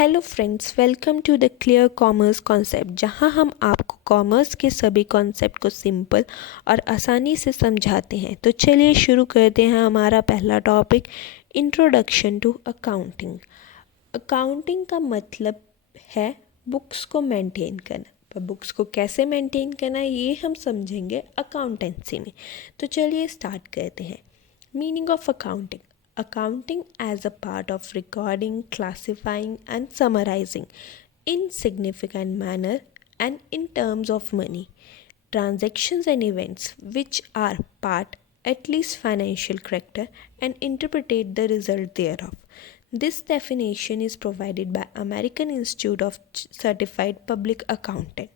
Hello friends, welcome to the clear commerce concept, जहां हम आपको कॉमर्स के सभी कॉन्सेप्ट को सिंपल और आसानी से समझाते हैं। तो चलिए शुरू करते हैं हमारा पहला topic, introduction to accounting. Accounting का मतलब है बुक्स को मेंटेन करना। पर बुक्स को कैसे मेंटेन करना है ये हम समझेंगे अकाउंटेंसी में। तो चलिए स्टार्ट करते हैं। Meaning of accounting: accounting as a part of recording, classifying, and summarizing in significant manner and in terms of money, transactions and events which are part, at least financial character, and interpret the result thereof. This definition is provided by American Institute of Certified Public Accountant.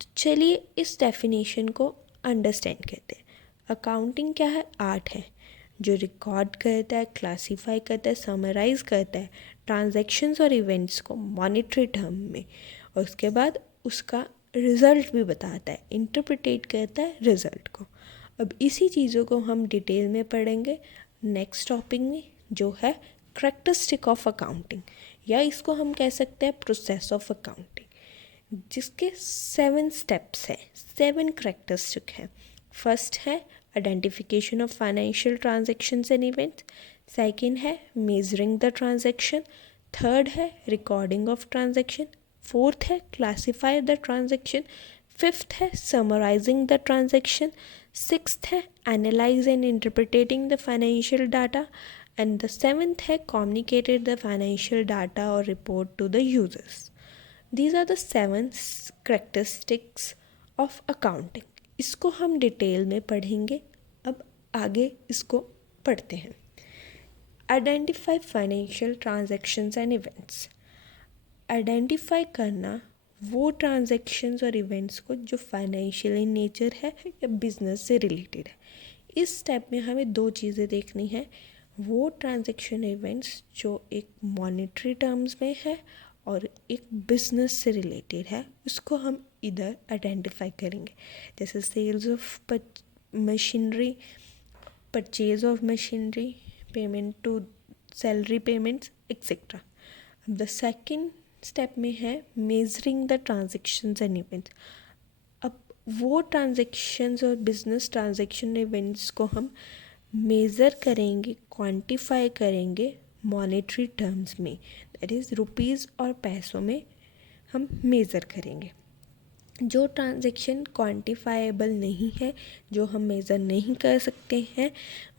तो चलिए इस definition को understand करते हैं। Accounting क्या है? Art है जो रिकॉर्ड करता है, क्लासीफाई करता है, समराइज करता है ट्रांजैक्शंस और इवेंट्स को मॉनेटरी टर्म में, और उसके बाद उसका रिज़ल्ट भी बताता है, इंटरप्रिटेट करता है रिज़ल्ट को। अब इसी चीज़ों को हम डिटेल में पढ़ेंगे नेक्स्ट टॉपिक में, जो है करैक्टरिस्टिक ऑफ अकाउंटिंग, या इसको हम कह सकते हैं प्रोसेस ऑफ अकाउंटिंग, जिसके 7 स्टेप्स हैं, 7 करैक्टरिस्टिक हैं। फर्स्ट है identification of financial transactions and events. Second है मेजरिंग द ट्रांजैक्शन। थर्ड है रिकॉर्डिंग ऑफ ट्रांजैक्शन। फोर्थ है क्लासीफाई द ट्रांजैक्शन। फिफ्थ है समराइजिंग द ट्रांजैक्शन। सिक्स्थ है analyse and interpreting the financial data. And the seventh है communicated the financial data और report to the users. These are the 7 characteristics of accounting. इसको हम detail में पढ़ेंगे। अब आगे इसको पढ़ते हैं। Identify financial transactions and events. Identify करना वो ट्रांजैक्शंस और इवेंट्स को जो फाइनेंशियल इन नेचर है या बिजनेस से रिलेटेड है। इस स्टेप में हमें 2 चीज़ें देखनी है। वो ट्रांजैक्शन इवेंट्स जो एक मॉनेटरी टर्म्स में है और एक बिजनेस से रिलेटेड है, उसको हम इधर आइडेंटिफाई करेंगे, जैसे sales of machinery, purchase of machinery, payment to salary payments etcetera. अब द सेकंड स्टेप में है measuring the transactions and events. अब वो ट्रांजैक्शंस और बिजनेस ट्रांजैक्शन इवेंट्स को हम मेज़र करेंगे, क्वांटिफाई करेंगे मॉनेटरी टर्म्स में, दैट इज़ रुपीज़ और पैसों में हम मेज़र करेंगे। जो ट्रांजैक्शन क्वांटिफाएबल नहीं है, जो हम मेज़र नहीं कर सकते हैं,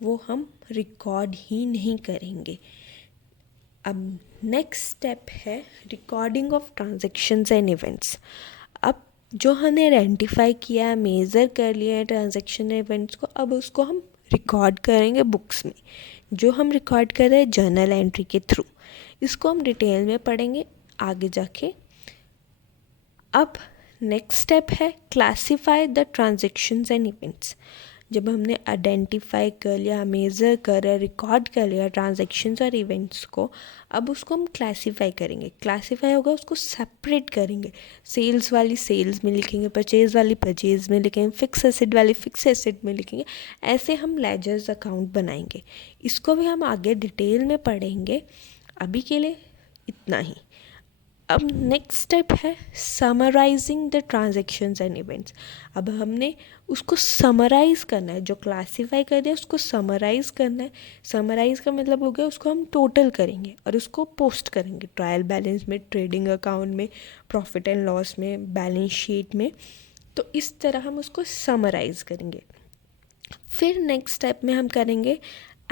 वो हम रिकॉर्ड ही नहीं करेंगे। अब नेक्स्ट स्टेप है recording of transactions and events. अब जो हमने आइडेंटिफाई किया है, मेज़र कर लिया है ट्रांजैक्शन इवेंट्स को, अब उसको हम रिकॉर्ड करेंगे बुक्स में। जो हम रिकॉर्ड कर रहे हैं जर्नल एंट्री के थ्रू, इसको हम डिटेल में पढ़ेंगे आगे जाके। अब नेक्स्ट स्टेप है classify the transactions and events. जब हमने आइडेंटिफाई कर लिया, मेज़र कर रिकॉर्ड कर लिया ट्रांजैक्शंस और इवेंट्स को, अब उसको हम क्लासीफाई करेंगे। क्लासीफाई होगा, उसको सेपरेट करेंगे। सेल्स वाली सेल्स में लिखेंगे, परचेज़ वाली परचेज़ में लिखेंगे, फिक्स एसेट वाली फिक्स एसेट में लिखेंगे। ऐसे हम लेजर्स अकाउंट बनाएंगे। इसको भी हम आगे डिटेल में पढ़ेंगे, अभी के लिए इतना ही। अब नेक्स्ट स्टेप है summarising the transactions and events. अब हमने उसको समराइज करना है, जो क्लासीफाई कर दिया उसको समराइज करना है। समराइज का मतलब हो गया उसको हम टोटल करेंगे और उसको पोस्ट करेंगे ट्रायल बैलेंस में, ट्रेडिंग अकाउंट में, प्रॉफिट एंड लॉस में, बैलेंस शीट में। तो इस तरह हम उसको समराइज करेंगे। फिर नेक्स्ट स्टेप में हम करेंगे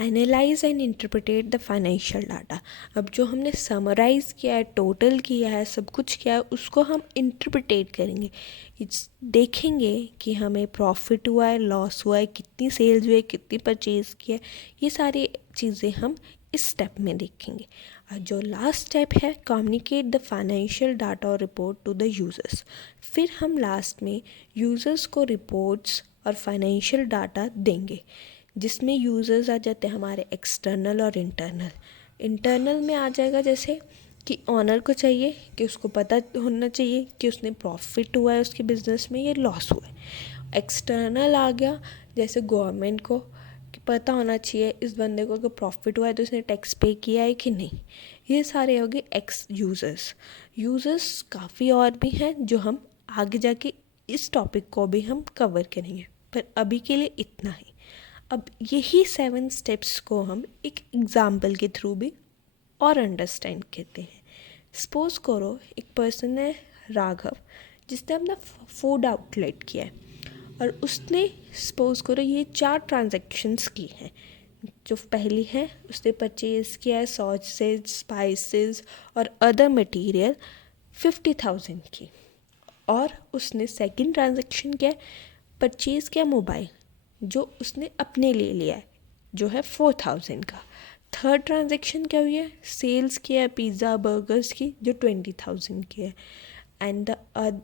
analyse and interpret the financial data. अब जो हमने समराइज किया है, टोटल किया है, सब कुछ किया है, उसको हम इंटरप्रिटेट करेंगे। देखेंगे कि हमें प्रॉफिट हुआ है, लॉस हुआ है, कितनी सेल्स हुई है, कितनी परचेज की है, ये सारी चीज़ें हम इस स्टेप में देखेंगे। और जो लास्ट स्टेप है कम्युनिकेट द फाइनेंशियल डाटा और रिपोर्ट टू द यूज़र्स। फिर हम लास्ट में यूज़र्स को रिपोर्ट्स और फाइनेंशियल डाटा देंगे, जिसमें यूज़र्स आ जाते हैं हमारे एक्सटर्नल और इंटरनल। इंटरनल में आ जाएगा जैसे कि ऑनर को चाहिए कि उसको पता होना चाहिए कि उसने प्रॉफिट हुआ है उसके बिज़नेस में, ये लॉस हुआ है। एक्सटर्नल आ गया जैसे गवर्नमेंट को कि पता होना चाहिए इस बंदे को अगर प्रॉफिट हुआ है तो उसने टैक्स पे किया है कि नहीं। ये सारे हो गए एक्स यूज़र्स। यूज़र्स काफ़ी और भी हैं जो हम आगे जाके इस टॉपिक को भी हम कवर करेंगे, पर अभी के लिए इतना ही। अब यही 7 स्टेप्स को हम एक एग्ज़ाम्पल के थ्रू भी और अंडरस्टैंड करते हैं। सपोज करो एक पर्सन है राघव, जिसने अपना फूड आउटलेट किया है और उसने सपोज करो ये 4 ट्रांजैक्शंस की हैं। जो पहली है, उसने परचेज़ किया है सॉसेज, स्पाइसेस और अदर मटेरियल 50,000 की। और उसने सेकंड ट्रांजैक्शन किया है, परचेज़ किया मोबाइल जो उसने अपने लिए लिया है, जो है 4,000 का। थर्ड ट्रांजैक्शन क्या हुई है, सेल्स किया है पिज़्ज़ा बर्गर्स की, जो 20,000 की है। एंड द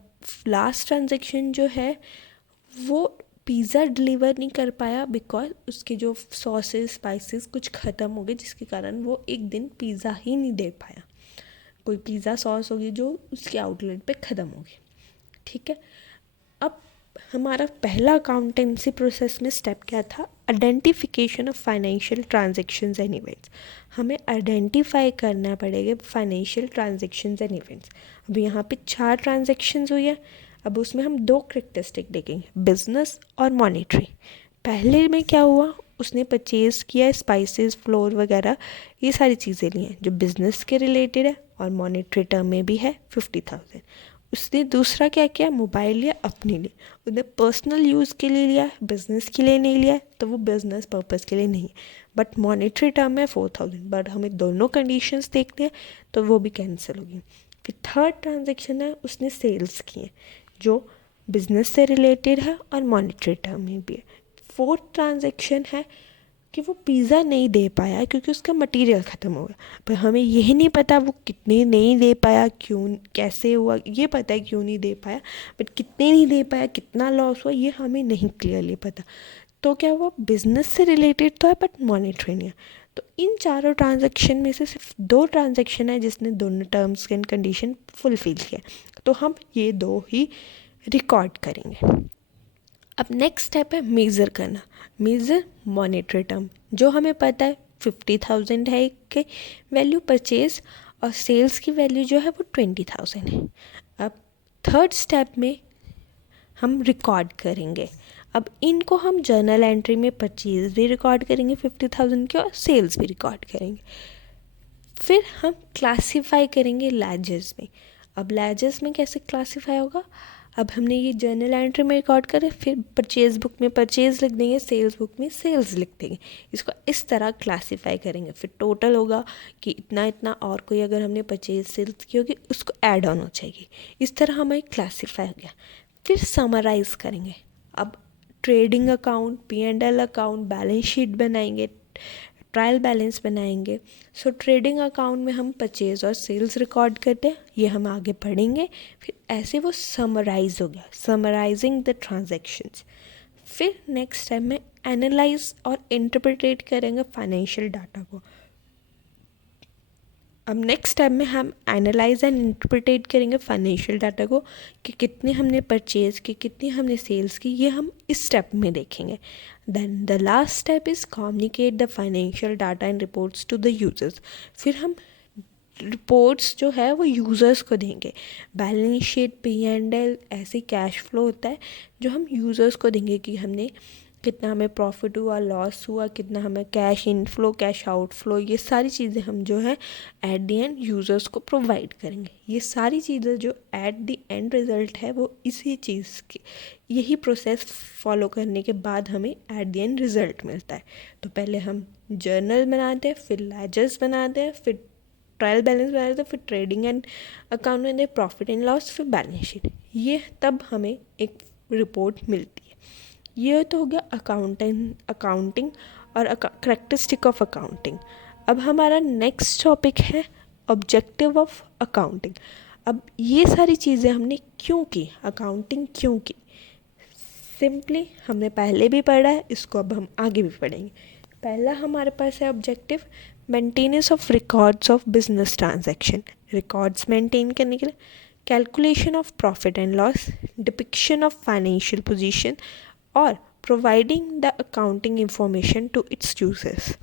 लास्ट ट्रांजैक्शन जो है वो पिज़्ज़ा डिलीवर नहीं कर पाया बिकॉज उसके जो सॉसेस स्पाइसेस कुछ ख़त्म हो गए, जिसके कारण वो एक दिन पिज़्ज़ा ही नहीं दे पाया। कोई पिज़्ज़ा सॉस होगी जो उसके आउटलेट पे ख़त्म होगी। ठीक है, अब हमारा पहला अकाउंटेंसी प्रोसेस में स्टेप क्या था, identification of financial transactions and events. हमें आइडेंटिफाई करना पड़ेगा फाइनेंशियल ट्रांजैक्शंस एंड इवेंट्स। अब यहाँ पे 4 ट्रांजैक्शंस हुई है, अब उसमें हम 2 करेक्टरिस्टिक देखेंगे, बिजनेस और मॉनेटरी। पहले में क्या हुआ, उसने परचेज़ किया स्पाइसेस, फ्लोर वगैरह, ये सारी चीज़ें ली हैं जो बिज़नेस के रिलेटेड है और मॉनेटरी टर्म में भी है 50,000। उसने दूसरा क्या किया, मोबाइल लिया अपने लिए, उसने पर्सनल यूज़ के लिए लिया, बिज़नेस के लिए नहीं लिया, तो वो बिज़नेस पर्पज़ के लिए नहीं है, बट मॉनेटरी टर्म है 4,000। बट हमें दोनों कंडीशंस देखते हैं तो वो भी कैंसिल होगी। फिर थर्ड ट्रांजैक्शन है, उसने सेल्स किए जो बिज़नेस से रिलेटेड है और मॉनेटरी टर्म में भी है। फोर्थ ट्रांजैक्शन है कि वो पिज़्ज़ा नहीं दे पाया क्योंकि उसका मटेरियल ख़त्म हो गया, पर हमें यही नहीं पता वो कितने नहीं दे पाया, क्यों, कैसे हुआ, ये पता है क्यों नहीं दे पाया, बट कितने नहीं दे पाया, कितना लॉस हुआ, ये हमें नहीं क्लियरली पता। तो क्या हुआ, बिज़नेस से रिलेटेड तो है बट मॉनेटरी नहीं है। तो इन चारों ट्रांजैक्शन में से सिर्फ 2 ट्रांजैक्शन है जिसने दोनों टर्म्स एंड कंडीशन फुलफिल किया, तो हम ये 2 ही रिकॉर्ड करेंगे। अब नेक्स्ट स्टेप है मेज़र करना। मेज़र मॉनेटरी टर्म, जो हमें पता है 50,000 है कि वैल्यू परचेज, और सेल्स की वैल्यू जो है वो 20,000 है। अब थर्ड स्टेप में हम रिकॉर्ड करेंगे। अब इनको हम जर्नल एंट्री में परचेज भी रिकॉर्ड करेंगे 50,000 के, और सेल्स भी रिकॉर्ड करेंगे। फिर हम क्लासीफाई करेंगे लैजर्स में। अब लैजर्स में कैसे क्लासीफाई होगा, अब हमने ये जर्नल एंट्री में रिकॉर्ड करें, फिर परचेज बुक में परचेज लिख देंगे, सेल्स बुक में सेल्स लिख देंगे, इसको इस तरह क्लासीफाई करेंगे। फिर टोटल होगा कि इतना इतना, और कोई अगर हमने परचेज सेल्स की होगी उसको ऐड ऑन हो जाएगी। इस तरह हमारी क्लासीफाई हो गया। फिर समराइज़ करेंगे। अब trading account, P&L account, balance sheet बनाएंगे, ट्रायल बैलेंस बनाएंगे। सो ट्रेडिंग अकाउंट में हम परचेज और सेल्स रिकॉर्ड करते हैं, ये हम आगे पढ़ेंगे। फिर ऐसे वो समराइज हो गया, समराइजिंग द ट्रांजैक्शंस। फिर नेक्स्ट स्टेप में एनालाइज और इंटरप्रेट करेंगे फाइनेंशियल डाटा को। अब नेक्स्ट स्टेप में हम एनालाइज एंड इंटरप्रेट करेंगे फाइनेंशियल डाटा को, कि कितने हमने परचेज़ की, कितनी हमने सेल्स की, ये हम इस स्टेप में देखेंगे। Then the last step is communicate the financial data and reports to the users. फिर हम रिपोर्ट्स जो है वो यूज़र्स को देंगे। बैलेंस शीट, P&L, ऐसे कैश फ्लो होता है जो हम यूज़र्स को देंगे कि हमने कितना हमें प्रॉफिट हुआ, लॉस हुआ, कितना हमें कैश इनफ्लो, कैश आउटफ्लो, ये सारी चीज़ें हम जो है एट द एंड यूज़र्स को प्रोवाइड करेंगे। ये सारी चीज़ें जो एट द एंड रिज़ल्ट है वो इसी चीज़ की, यही प्रोसेस फॉलो करने के बाद हमें एट द एंड रिज़ल्ट मिलता है। तो पहले हम जर्नल बनाते हैं, फिर लेजर्स बनाते हैं, फिर ट्रायल बैलेंस बनाते हैं, फिर ट्रेडिंग एंड अकाउंट में प्रॉफिट एंड लॉस, फिर बैलेंस शीट, ये तब हमें एक रिपोर्ट मिलती है। ये तो हो गया अकाउंटिंग और करेक्टरिस्टिक ऑफ अकाउंटिंग। अब हमारा नेक्स्ट टॉपिक है ऑब्जेक्टिव ऑफ अकाउंटिंग। अब ये सारी चीज़ें हमने क्यों की, अकाउंटिंग क्यों की, सिंपली हमने पहले भी पढ़ा है, इसको अब हम आगे भी पढ़ेंगे। पहला हमारे पास है objective, maintenance of records of business transaction, records maintain करने के लिए, calculation of profit and loss, depiction of financial position और providing the accounting information to its users.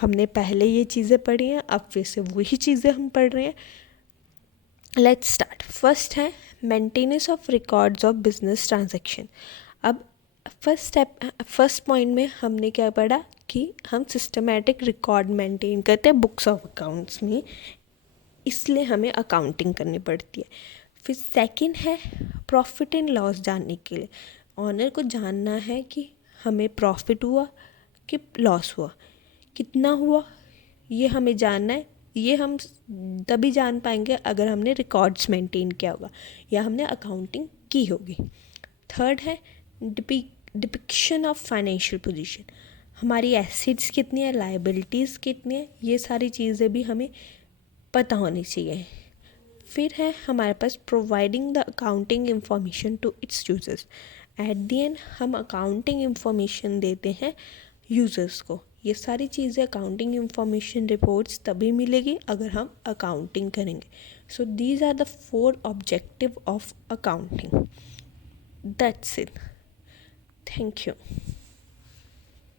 हमने पहले ये चीज़ें पढ़ी हैं, अब फिर से वही चीज़ें हम पढ़ रहे हैं। Let's start. फर्स्ट है maintenance of records of business transaction. अब फर्स्ट पॉइंट में हमने क्या पढ़ा कि हम सिस्टमेटिक रिकॉर्ड मेंटेन करते हैं बुक्स ऑफ अकाउंट्स में, इसलिए हमें अकाउंटिंग करनी पड़ती है। फिर सेकंड है प्रॉफिट एंड लॉस जानने के लिए। ऑनर को जानना है कि हमें प्रॉफिट हुआ कि लॉस हुआ, कितना हुआ, ये हमें जानना है। ये हम तभी जान पाएंगे अगर हमने रिकॉर्ड्स मेंटेन किया होगा या हमने अकाउंटिंग की होगी। थर्ड है डिपिक्शन ऑफ फाइनेंशियल पोजीशन। हमारी एसेट्स कितनी है, लायबिलिटीज़ कितनी है, ये सारी चीज़ें भी हमें पता होनी चाहिए। फिर है हमारे पास providing the accounting information to its users. At the end हम अकाउंटिंग इंफॉर्मेशन देते हैं यूज़र्स को। ये सारी चीज़ें अकाउंटिंग इंफॉर्मेशन रिपोर्ट्स तभी मिलेगी अगर हम अकाउंटिंग करेंगे। So these are the 4 objective of accounting. That's it. Thank you.